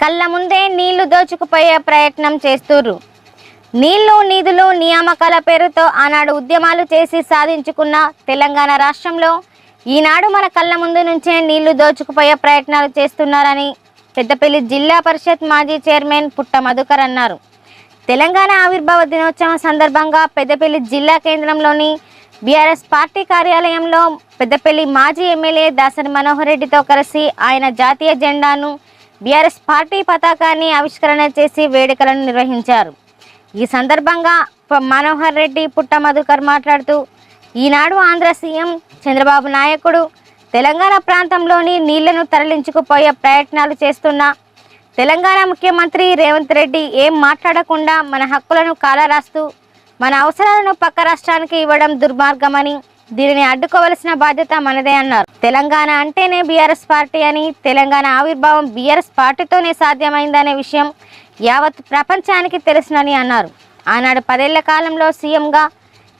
కళ్ళ ముందే నీళ్ళు దోచుకుపోయే ప్రయత్నం చేస్తుర్రు. నీళ్ళు నిధులు నియామకాల పేరుతో ఆనాడు ఉద్యమాలు చేసి సాధించుకున్న తెలంగాణ రాష్ట్రంలో ఈనాడు మన కళ్ళ ముందు నుంచే నీళ్ళు దోచుకుపోయే ప్రయత్నాలు చేస్తున్నారని పెద్దపల్లి జిల్లా పరిషత్ మాజీ చైర్మన్ పుట్ట మధుకర్ అన్నారు. తెలంగాణ ఆవిర్భావ దినోత్సవం సందర్భంగా పెద్దపల్లి జిల్లా కేంద్రంలోని బీఆర్ఎస్ పార్టీ కార్యాలయంలో పెద్దపల్లి మాజీ ఎమ్మెల్యే దాసరి మనోహర్ రెడ్డితో కలిసి ఆయన జాతీయ జెండాను బీఆర్ఎస్ పార్టీ పతాకాన్ని ఆవిష్కరణ చేసి వేడుకలను నిర్వహించారు. ఈ సందర్భంగా మనోహర్ రెడ్డి పుట్ట మధుకర్ మాట్లాడుతూ ఈనాడు ఆంధ్ర సీఎం చంద్రబాబు నాయకుడు తెలంగాణ ప్రాంతంలోని నీళ్ళను తరలించుకుపోయే ప్రయత్నాలు చేస్తున్న తెలంగాణ ముఖ్యమంత్రి రేవంత్ రెడ్డి ఏం మాట్లాడకుండా మన హక్కులను కాలరాస్తూ మన అవసరాలను పక్క రాష్ట్రానికి ఇవ్వడం దుర్మార్గమని దీనిని అడ్డుకోవలసిన బాధ్యత మనదే అన్నారు. తెలంగాణ అంటేనే బీఆర్ఎస్ పార్టీ అని తెలంగాణ ఆవిర్భావం బీఆర్ఎస్ పార్టీతోనే సాధ్యమైందనే విషయం యావత్ ప్రపంచానికి తెలుసునని అన్నారు. ఆనాడు పదేళ్ళ కాలంలో సీఎంగా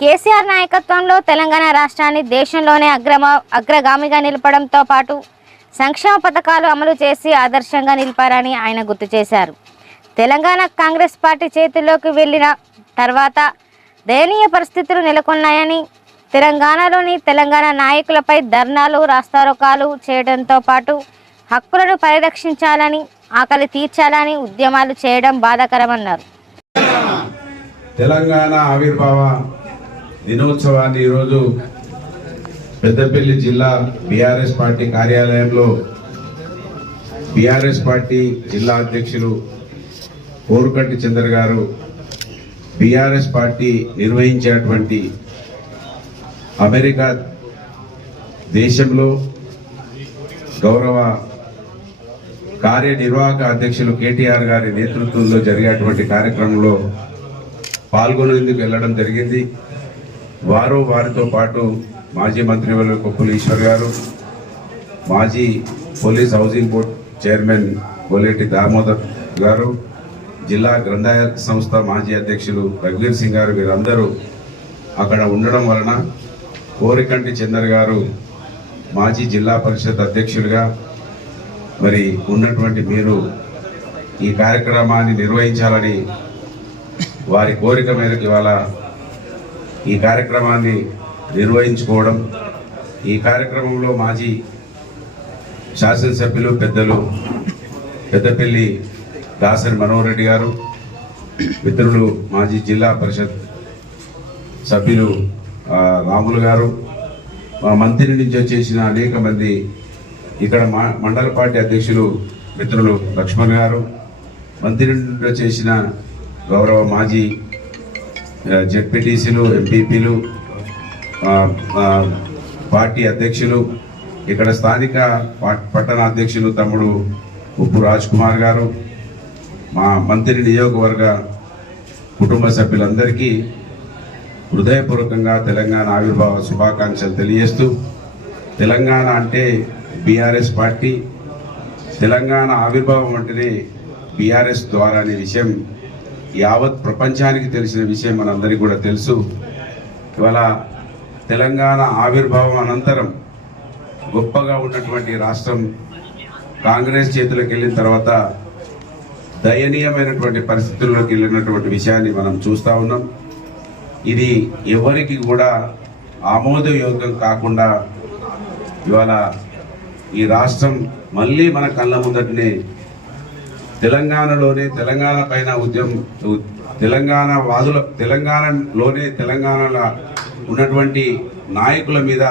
కేసీఆర్ నాయకత్వంలో తెలంగాణ రాష్ట్రాన్ని దేశంలోనే అగ్రమ అగ్రగామిగా నిలపడంతో పాటు సంక్షేమ పథకాలు అమలు చేసి ఆదర్శంగా నిలిపారని ఆయన గుర్తు చేశారు. తెలంగాణ కాంగ్రెస్ పార్టీ చేతుల్లోకి వెళ్ళిన తర్వాత దయనీయ పరిస్థితులు నెలకొన్నాయని తెలంగాణలోని తెలంగాణ నాయకులపై ధర్నాలు రాస్తారోకాలు చేయడంతో పాటు హక్కులను పరిరక్షించాలని ఆకలి తీర్చాలని ఉద్యమాలు చేయడం బాధాకరమన్నారు. తెలంగాణ ఆవిర్భావ దినోత్సవాన్ని ఈరోజు పెద్దపల్లి జిల్లా బీఆర్ఎస్ పార్టీ కార్యాలయంలో బీఆర్ఎస్ పార్టీ జిల్లా అధ్యక్షులు కోరుకట్టి చంద్ర గారు బీఆర్ఎస్ పార్టీ నిర్వహించేటువంటి అమెరికా దేశంలో గౌరవ కార్యనిర్వాహక అధ్యక్షులు కేటీఆర్ గారి నేతృత్వంలో జరిగేటువంటి కార్యక్రమంలో పాల్గొనేందుకు వెళ్ళడం జరిగింది. వారు వారితో పాటు మాజీ మంత్రి కొప్పుల ఈశ్వర్ గారు మాజీ police housing board chairman Kolleti Damodar గారు జిల్లా గ్రంథాలయ సంస్థ మాజీ అధ్యక్షులు రఘువీర్ సింగ్ గారు వీరందరూ అక్కడ ఉండడం వలన కోరికంటి చందర్ గారు మాజీ జిల్లా పరిషత్ అధ్యక్షులుగా మరి ఉన్నటువంటి మీరు ఈ కార్యక్రమాన్ని నిర్వహించాలని వారి కోరిక మేరకు ఇవాళ ఈ కార్యక్రమాన్ని నిర్వహించుకోవడం ఈ కార్యక్రమంలో మాజీ శాసనసభ్యులు పెద్దలు పెద్దపల్లి దాసరి మనోహర్ రెడ్డి గారు మిత్రులు మాజీ జిల్లా పరిషత్ సభ్యులు రాములు గారు మా మంత్రి నుంచి వచ్చేసిన అనేక మంది ఇక్కడ మా మండల పార్టీ అధ్యక్షులు మిత్రులు లక్ష్మణ్ గారు మంత్రి నుండి వచ్చేసిన గౌరవ మాజీ జెడ్పీటీసీలు ఎంపీపీలు పార్టీ అధ్యక్షులు ఇక్కడ స్థానిక పట్టణ అధ్యక్షులు తమ్ముడు ఉప్పు రాజ్ కుమార్ గారు మా మంత్రి నియోజకవర్గ కుటుంబ సభ్యులందరికీ హృదయపూర్వకంగా తెలంగాణ ఆవిర్భావ శుభాకాంక్షలు తెలియజేస్తూ తెలంగాణ అంటే బీఆర్ఎస్ పార్టీ తెలంగాణ ఆవిర్భావం అంటేనే బీఆర్ఎస్ ద్వారా అనే విషయం యావత్ ప్రపంచానికి తెలిసిన విషయం మనందరికీ కూడా తెలుసు. ఇవాళ తెలంగాణ ఆవిర్భావం అనంతరం గొప్పగా ఉన్నటువంటి రాష్ట్రం కాంగ్రెస్ చేతులకు వెళ్ళిన తర్వాత దయనీయమైనటువంటి పరిస్థితుల్లోకి వెళ్ళినటువంటి విషయాన్ని మనం చూస్తూ ఉన్నాం. ఇది ఎవరికి కూడా ఆమోదయోగ్యం కాకుండా ఇవాళ ఈ రాష్ట్రం మళ్ళీ మన కళ్ళ ముందటనే తెలంగాణలోనే తెలంగాణ పైన ఉద్యమం తెలంగాణ వాదుల తెలంగాణలోనే తెలంగాణలో ఉన్నటువంటి నాయకుల మీద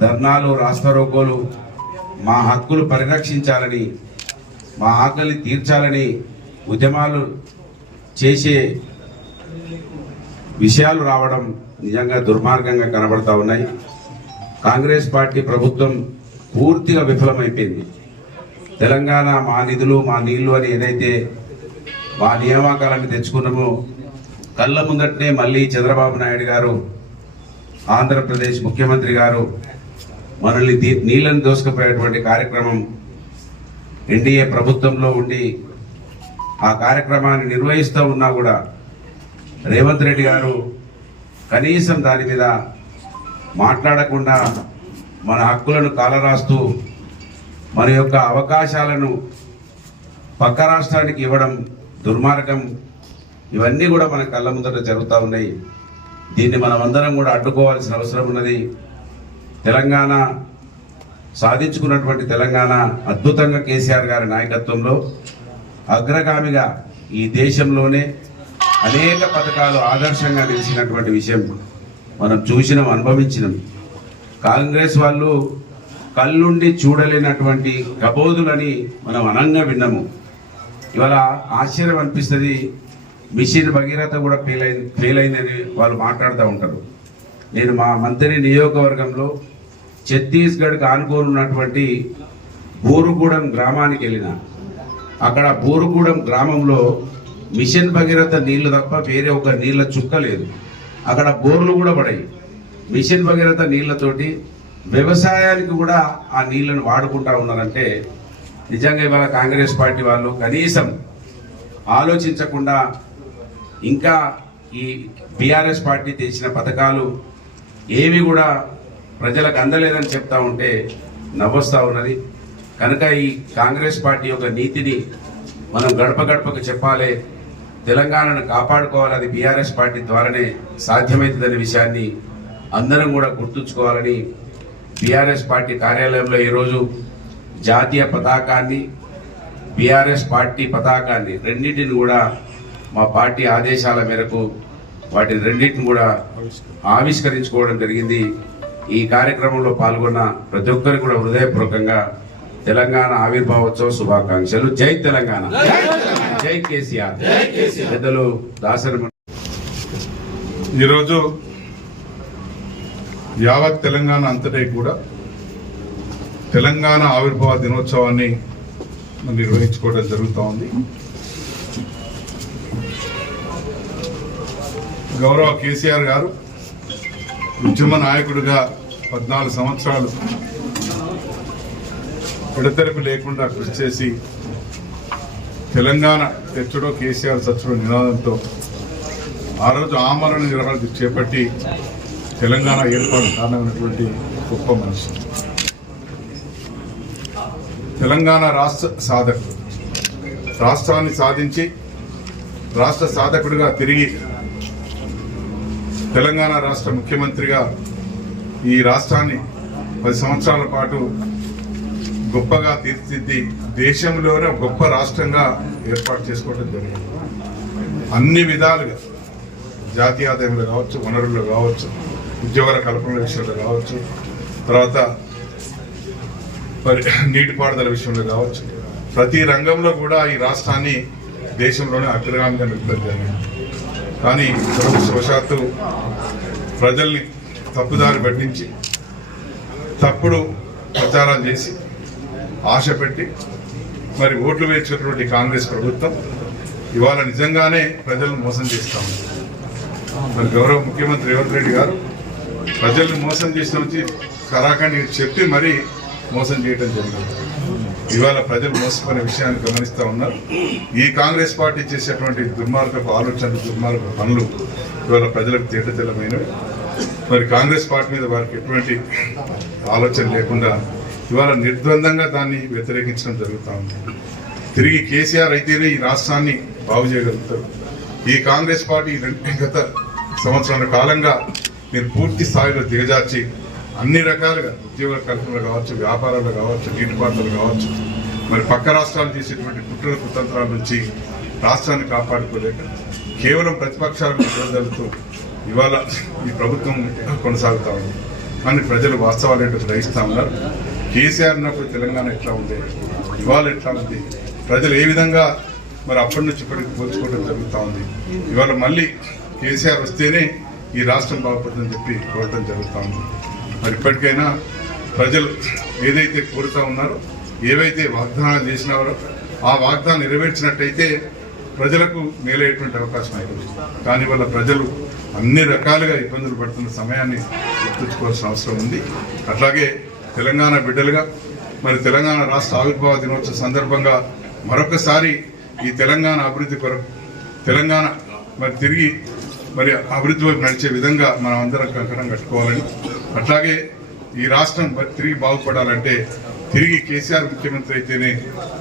ధర్నాలు రాస్తారోకోలు మా హక్కులు పరిరక్షించాలని మా ఆకలి తీర్చాలని ఉద్యమాలు చేసే విషయాలు రావడం నిజంగా దుర్మార్గంగా కనబడతా ఉన్నాయి. కాంగ్రెస్ పార్టీ ప్రభుత్వం పూర్తిగా విఫలమైపోయింది. తెలంగాణ మా నిధులు మా నీళ్ళు అని ఏదైతే మా నియామకాలను తెచ్చుకున్నామో కళ్ళ ముందటనే మళ్ళీ చంద్రబాబు నాయుడు గారు ఆంధ్రప్రదేశ్ ముఖ్యమంత్రి గారు మనల్ని నీళ్ళని నీళ్ళను దోసుకుపోయేటువంటి కార్యక్రమం ఎన్డీఏ ప్రభుత్వంలో ఉండి ఆ కార్యక్రమాన్ని నిర్వహిస్తూ ఉన్నా కూడా రేవంత్ రెడ్డి గారు కనీసం దాని మీద మాట్లాడకుండా మన హక్కులను కాలరాస్తూ మన యొక్క అవకాశాలను పక్క రాష్ట్రానికి ఇవ్వడం దుర్మార్గం ఇవన్నీ కూడా మన కళ్ళ ముందర జరుగుతూ ఉన్నాయి. దీన్ని మనం అందరం కూడా అడ్డుకోవాల్సిన అవసరం ఉన్నది. తెలంగాణ సాధించుకున్నటువంటి తెలంగాణ అద్భుతంగా కేసీఆర్ గారి నాయకత్వంలో అగ్రగామిగా ఈ దేశంలోనే అనేక పథకాలు ఆదర్శంగా నిలిచినటువంటి విషయం మనం చూసినాం అనుభవించినాం. కాంగ్రెస్ వాళ్ళు కళ్ళుండి చూడలేనటువంటి కబోదులని మనం అనంగా విన్నాము. ఇవాళ ఆశ్చర్యం అనిపిస్తుంది మిషన్ భగీరథ కూడా ఫెయిల్ అయింది ఫెయిల్ అయిందని వాళ్ళు మాట్లాడుతూ ఉంటారు. నేను మా మంత్రి నియోజకవర్గంలో ఛత్తీస్గఢ్కి ఆనుకోని ఉన్నటువంటి బూరుగూడెం గ్రామానికి వెళ్ళిన. అక్కడ బూరుగూడెం గ్రామంలో మిషన్ భగీరథ నీళ్ళు తప్ప వేరే ఒక నీళ్ళ చుక్క లేదు. అక్కడ బోర్లు కూడా పడాయి. మిషన్ భగీరథ నీళ్ళతోటి వ్యవసాయానికి కూడా ఆ నీళ్ళను వాడుకుంటా ఉన్నారంటే నిజంగా ఇవాళ కాంగ్రెస్ పార్టీ వాళ్ళు కనీసం ఆలోచించకుండా ఇంకా ఈ బీఆర్ఎస్ పార్టీ తెచ్చిన పథకాలు ఏవి కూడా ప్రజలకు అందలేదని చెప్తా ఉంటే నవ్వొస్తా ఉన్నది. కనుక ఈ కాంగ్రెస్ పార్టీ యొక్క నీతిని మనం గడప గడపకు చెప్పాలి. తెలంగాణను కాపాడుకోవాలి అది బీఆర్ఎస్ పార్టీ ద్వారానే సాధ్యమవుతుందనే విషయాన్ని అందరం కూడా గుర్తుంచుకోవాలని బీఆర్ఎస్ పార్టీ కార్యాలయంలో ఈరోజు జాతీయ పతాకాన్ని బీఆర్ఎస్ పార్టీ పతాకాన్ని రెండింటిని కూడా మా పార్టీ ఆదేశాల మేరకు వాటిని రెండింటిని కూడా ఆవిష్కరించుకోవడం జరిగింది. ఈ కార్యక్రమంలో పాల్గొన్న ప్రతి ఒక్కరికి కూడా హృదయపూర్వకంగా తెలంగాణ ఆవిర్భావోత్సవ శుభాకాంక్షలు. జై తెలంగాణ! జై కేసీఆర్. పెద్దలు దాసరి ఈరోజు యావత్ తెలంగాణ అంతటే కూడా తెలంగాణ ఆవిర్భావ దినోత్సవాన్ని మనం నిర్వహించుకోవడం జరుగుతూ ఉంది. గౌరవ కేసీఆర్ గారు ఉద్యమ నాయకుడిగా పద్నాలుగు సంవత్సరాలు విడతెరపు లేకుండా కృషి చేసి తెలంగాణ తెచ్చుడో కేసీఆర్ చచ్చుడో నినాదంతో ఆ రోజు ఆమరణ నిర్వహణ చేపట్టి తెలంగాణ ఏర్పాటు కారణమైనటువంటి గొప్ప మనిషి. తెలంగాణ రాష్ట్ర సాధకుడు. రాష్ట్రాన్ని సాధించి రాష్ట్ర సాధకుడిగా తిరిగి తెలంగాణ రాష్ట్ర ముఖ్యమంత్రిగా ఈ రాష్ట్రాన్ని పది సంవత్సరాల పాటు గొప్పగా తీర్చిదిద్ది దేశంలోనే గొప్ప రాష్ట్రంగా ఏర్పాటు చేసుకోవడం జరిగింది. అన్ని విధాలుగా జాతీయ ఆదాయంలో కావచ్చు వనరుల్లో కావచ్చు ఉద్యోగాల కల్పన విషయంలో కావచ్చు తర్వాత పరి నీటిపారుదల విషయంలో కావచ్చు ప్రతి రంగంలో కూడా ఈ రాష్ట్రాన్ని దేశంలోనే అగ్రగామిగా నిలుపుతారు జరిగింది. కానీ దురదృష్టవశాత్తు ప్రజల్ని తప్పుదారి పట్టించి తప్పుడు ప్రచారం చేసి ఆశ పెట్టి మరి ఓట్లు వేసినటువంటి కాంగ్రెస్ ప్రభుత్వం ఇవాళ నిజంగానే ప్రజలను మోసం చేస్తాం మరి గౌరవ ముఖ్యమంత్రి రేవంత్ రెడ్డి గారు ప్రజల్ని మోసం చేసిన వచ్చి కరాఖండి చెప్పి మరీ మోసం చేయడం జరిగింది. ఇవాళ ప్రజలు మోసపోయిన విషయాన్ని గమనిస్తూ ఉన్నారు. ఈ కాంగ్రెస్ పార్టీ చేసేటువంటి దుర్మార్గపు ఆలోచనలు దుర్మార్గ పనులు ఇవాళ ప్రజలకు తేటతెల్లమైనవి. మరి కాంగ్రెస్ పార్టీ మీద వారికి ఎటువంటి ఆలోచన లేకుండా ఇవాళ నిర్ద్వందంగా దాన్ని వ్యతిరేకించడం జరుగుతూ ఉంది. తిరిగి కేసీఆర్ అయితేనే ఈ రాష్ట్రాన్ని బాగు చేయగలుగుతారు. ఈ కాంగ్రెస్ పార్టీ రెండు- గత సంవత్సరాల కాలంగా మీరు పూర్తి స్థాయిలో దిగజార్చి అన్ని రకాలుగా ఉద్యోగ కల్పనలు కావచ్చు వ్యాపారాలు కావచ్చు నీటిపారుదల కావచ్చు మరి పక్క రాష్ట్రాలు చేసేటువంటి కుట్రల కుతంత్రాల నుంచి రాష్ట్రాన్ని కాపాడుకోలేక కేవలం ప్రతిపక్షాలను జరుగుతూ ఇవాళ ఈ ప్రభుత్వం కొనసాగుతా ఉంది. కానీ ప్రజలు వాస్తవాలు ఏంటో గ్రహిస్తా ఉన్నారు కేసీఆర్ ఉన్నప్పుడు తెలంగాణ ఎట్లా ఉంది ఇవాళ ఎట్లా ఉంది? ప్రజలు ఏ విధంగా మరి అప్పటి నుంచి ఇప్పటికి పోల్చుకోవడం జరుగుతూ ఉంది? ఇవాళ మళ్ళీ కేసీఆర్ వస్తేనే ఈ రాష్ట్రం బాగుపడుతుందని చెప్పి కోరటం జరుగుతూ ఉంది. మరి ఇప్పటికైనా ప్రజలు ఏదైతే కోరుతూ ఉన్నారో ఏవైతే వాగ్దానాలు చేసినారో ఆ వాగ్దానం నెరవేర్చినట్టయితే ప్రజలకు మేలయ్యేటువంటి అవకాశం అయిపోయింది కానీ ప్రజలు అన్ని రకాలుగా ఇబ్బందులు పడుతున్న సమయాన్ని గుర్తుంచుకోవాల్సిన అవసరం ఉంది. అట్లాగే తెలంగాణ బిడ్డలుగా మరి తెలంగాణ రాష్ట్ర ఆవిర్భావ దినోత్సవ సందర్భంగా మరొకసారి ఈ తెలంగాణ అభివృద్ధి కొరకు తెలంగాణ మరి తిరిగి మరి అభివృద్ధి వైపు నడిచే విధంగా మనం అందరం కంకణం కట్టుకోవాలని అట్లాగే ఈ రాష్ట్రం మరి తిరిగి బాగుపడాలంటే తిరిగి కేసీఆర్ ముఖ్యమంత్రి అయితేనే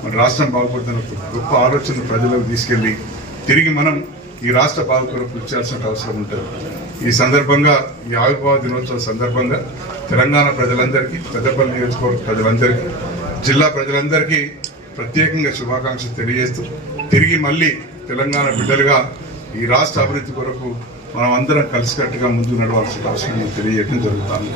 మన రాష్ట్రం బాగుపడుతున్న గొప్ప ఆలోచన ప్రజలకు తీసుకెళ్ళి తిరిగి మనం ఈ రాష్ట్ర బాగు కొరకు కృషి అవసరం ఉంటుంది. ఈ సందర్భంగా ఈ ఆవిర్భావ దినోత్సవం సందర్భంగా తెలంగాణ ప్రజలందరికీ పెద్దపల్లి నియోజకవర్గ ప్రజలందరికీ జిల్లా ప్రజలందరికీ ప్రత్యేకంగా శుభాకాంక్షలు తెలియజేస్తూ తిరిగి మళ్ళీ తెలంగాణ బిడ్డలుగా ఈ రాష్ట్ర అభివృద్ధి కొరకు మనం అందరం కలిసికట్టుగా ముందు నడవాల్సిన అవసరం తెలియజేయడం జరుగుతుంది.